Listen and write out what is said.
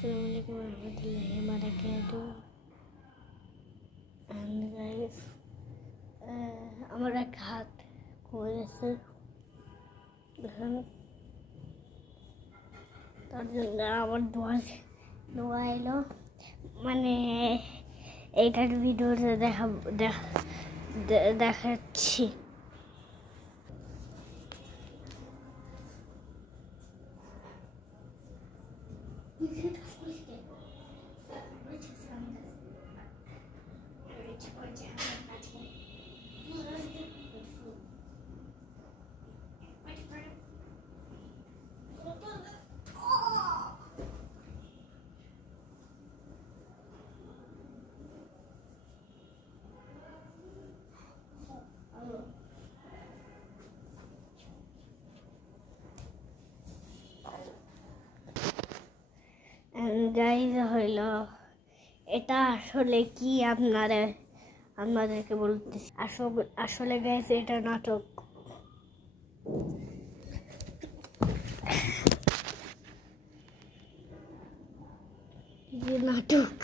Assalamualaikum warahmatullahi wabarakatuh. And guys, আমার এক হাত কমে গেছে দেখেন, তার জন্য আমার দোয়া এলো, মানে এইটার ভিডিওতে দেখাচ্ছি। গাইজ হইল এটা আসলে কি আপনাদেরকে বলতেছি। আসলে গাইজ এটা নাটক। নাটক